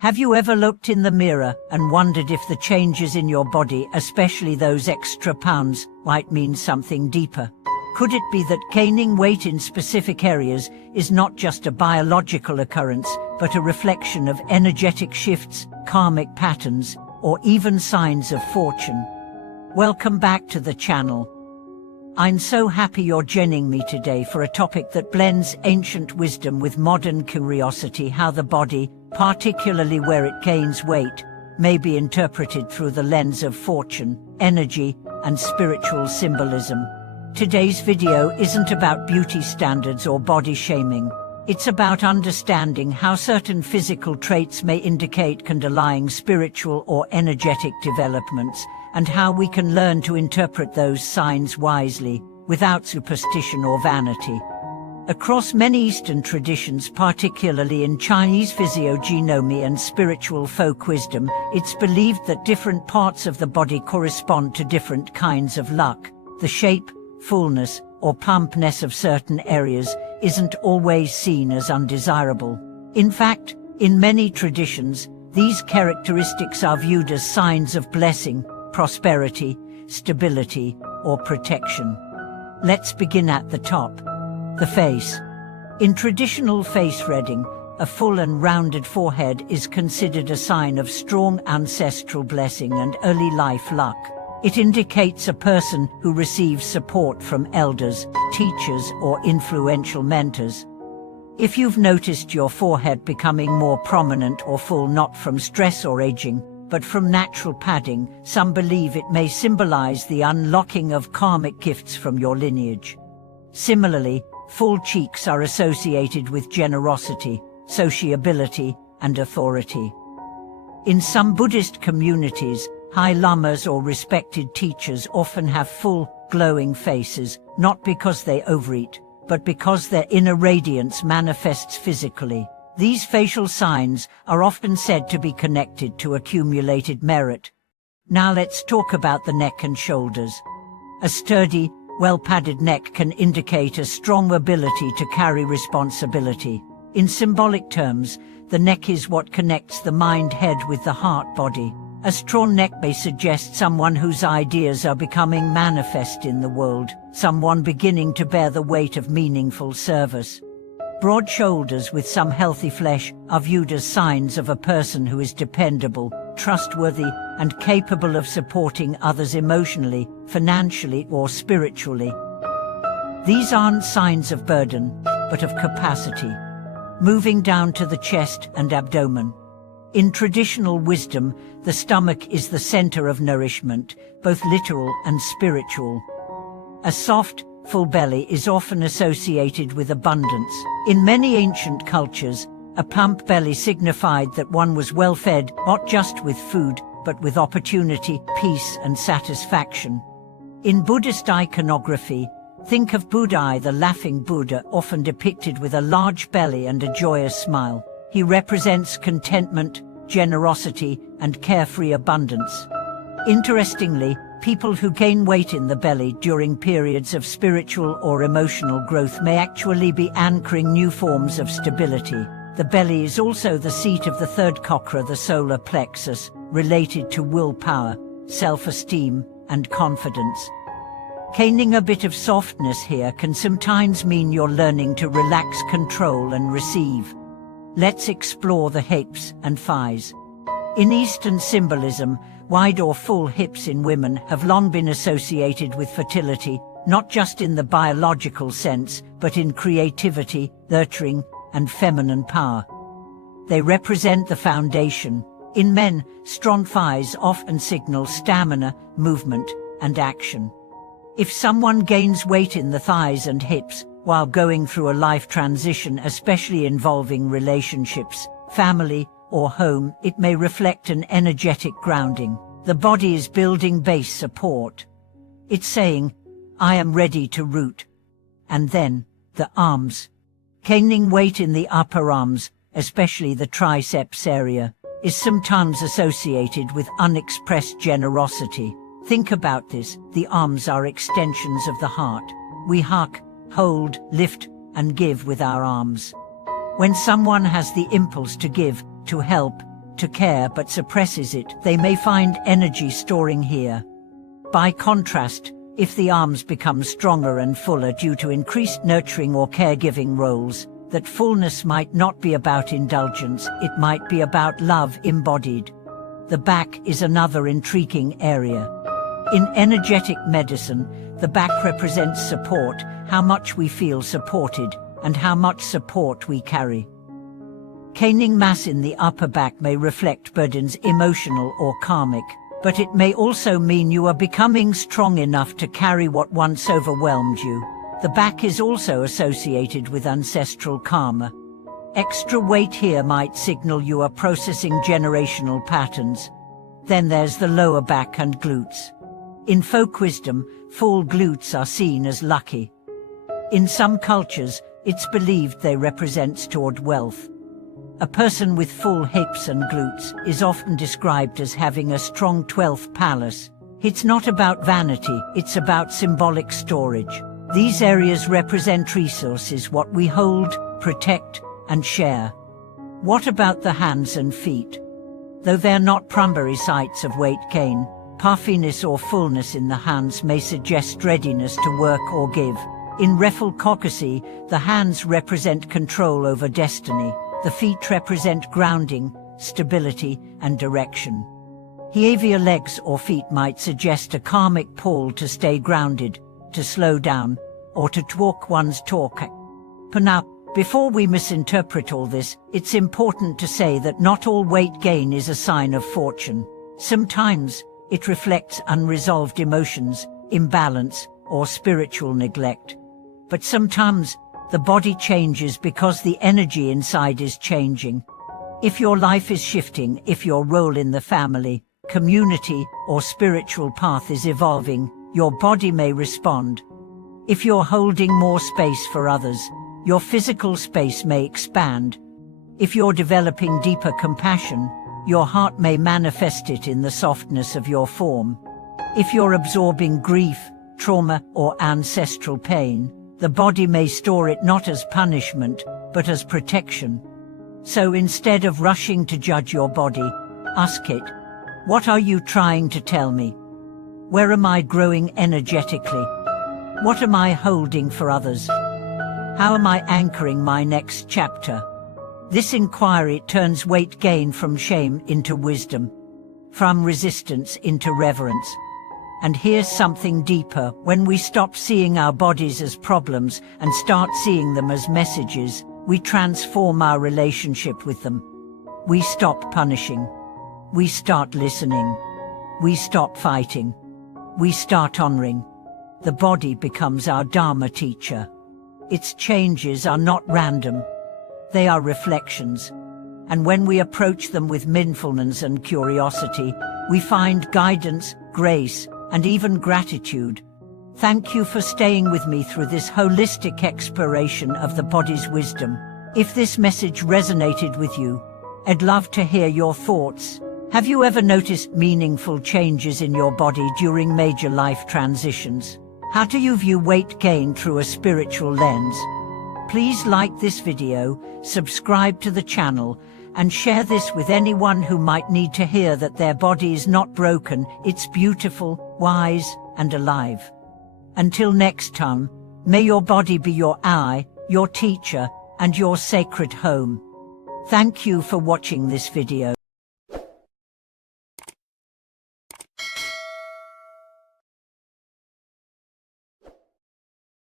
Have you ever looked in the mirror and wondered if the changes in your body, especially those extra pounds, might mean something deeper? Could it be that gaining weight in specific areas is not just a biological occurrence, but a reflection of energetic shifts, karmic patterns, or even signs of fortune? Welcome back to the channel. I'm so happy you're joining me today for a topic that blends ancient wisdom with modern curiosity: how the body, particularly where it gains weight, may be interpreted through the lens of fortune, energy, and spiritual symbolism. Today's video isn't about beauty standards or body shaming. It's about understanding how certain physical traits may indicate underlying spiritual or energetic developments, and how we can learn to interpret those signs wisely, without superstition or vanity. Across many Eastern traditions, particularly in Chinese physiognomy and spiritual folk wisdom, it's believed that different parts of the body correspond to different kinds of luck. The shape, fullness, or plumpness of certain areas isn't always seen as undesirable. In fact, in many traditions, these characteristics are viewed as signs of blessing, prosperity, stability, or protection. Let's begin at the top. The face. In traditional face reading, a full and rounded forehead is considered a sign of strong ancestral blessing and early life luck. It indicates a person who receives support from elders, teachers, or influential mentors. If you've noticed your forehead becoming more prominent or full, not from stress or aging, but from natural padding, some believe it may symbolize the unlocking of karmic gifts from your lineage. Similarly, full cheeks are associated with generosity, sociability, and authority. In some Buddhist communities, high lamas or respected teachers often have full, glowing faces, not because they overeat, but because their inner radiance manifests physically. These facial signs are often said to be connected to accumulated merit. Now let's talk about the neck and shoulders. A sturdy, well-padded neck can indicate a strong ability to carry responsibility. In symbolic terms, the neck is what connects the mind-head with the heart-body. A strong neck may suggest someone whose ideas are becoming manifest in the world, someone beginning to bear the weight of meaningful service. Broad shoulders with some healthy flesh are viewed as signs of a person who is dependable, trustworthy, and capable of supporting others emotionally, financially, or spiritually. These aren't signs of burden, but of capacity. Moving down to the chest and abdomen. In traditional wisdom, the stomach is the center of nourishment, both literal and spiritual. A soft, full belly is often associated with abundance. In many ancient cultures, a plump belly signified that one was well fed, not just with food, but with opportunity, peace, and satisfaction. In Buddhist iconography, think of Buddha, the laughing Buddha, often depicted with a large belly and a joyous smile. He represents contentment, generosity, and carefree abundance. Interestingly, people who gain weight in the belly during periods of spiritual or emotional growth may actually be anchoring new forms of stability. The belly is also the seat of the third chakra, the solar plexus, related to willpower, self-esteem, and confidence. Gaining a bit of softness here can sometimes mean you're learning to relax, control, and receive. Let's explore the hips and thighs. In Eastern symbolism, wide or full hips in women have long been associated with fertility, not just in the biological sense, but in creativity, nurturing, and feminine power. They represent the foundation. In men, strong thighs often signal stamina, movement, and action. If someone gains weight in the thighs and hips while going through a life transition, especially involving relationships, family, or home, it may reflect an energetic grounding. The body is building base support. It's saying, I am ready to root. And then, the arms. Gaining weight in the upper arms, especially the triceps area, is sometimes associated with unexpressed generosity. Think about this: the arms are extensions of the heart. We hug, hold, lift, and give with our arms. When someone has the impulse to give, to help, to care but suppresses it, they may find energy storing here. By contrast, if the arms become stronger and fuller due to increased nurturing or caregiving roles, that fullness might not be about indulgence, it might be about love embodied. The back is another intriguing area. In energetic medicine, the back represents support, how much we feel supported, and how much support we carry. Caning mass in the upper back may reflect burdens, emotional or karmic, but it may also mean you are becoming strong enough to carry what once overwhelmed you. The back is also associated with ancestral karma. Extra weight here might signal you are processing generational patterns. Then there's the lower back and glutes. In folk wisdom, full glutes are seen as lucky. In some cultures, it's believed they represent stored wealth. A person with full hips and glutes is often described as having a strong 12th palace. It's not about vanity, it's about symbolic storage. These areas represent resources, what we hold, protect, and share. What about the hands and feet? Though they're not primary sites of weight gain, puffiness or fullness in the hands may suggest readiness to work or give. In reflexology, the hands represent control over destiny. The feet represent grounding, stability, and direction. Heavier legs or feet might suggest a karmic pull to stay grounded, to slow down, or to walk one's talk. But now, before we misinterpret all this, it's important to say that not all weight gain is a sign of fortune. Sometimes, it reflects unresolved emotions, imbalance, or spiritual neglect. But sometimes, the body changes because the energy inside is changing. If your life is shifting, if your role in the family, community, or spiritual path is evolving, your body may respond. If you're holding more space for others, your physical space may expand. If you're developing deeper compassion, your heart may manifest it in the softness of your form. If you're absorbing grief, trauma, or ancestral pain, the body may store it not as punishment, but as protection. So instead of rushing to judge your body, ask it, what are you trying to tell me? Where am I growing energetically? What am I holding for others? How am I anchoring my next chapter? This inquiry turns weight gain from shame into wisdom, from resistance into reverence. And here's something deeper: when we stop seeing our bodies as problems and start seeing them as messages, we transform our relationship with them. We stop punishing. We start listening. We stop fighting. We start honoring. The body becomes our Dharma teacher. Its changes are not random. They are reflections. And when we approach them with mindfulness and curiosity, we find guidance, grace, and even gratitude. Thank you for staying with me through this holistic exploration of the body's wisdom. If this message resonated with you, I'd love to hear your thoughts. Have you ever noticed meaningful changes in your body during major life transitions? How do you view weight gain through a spiritual lens? Please like this video, subscribe to the channel, and share this with anyone who might need to hear that their body is not broken, it's beautiful, wise, and alive. Until next time, may your body be your ally, your teacher, and your sacred home. Thank you for watching this video.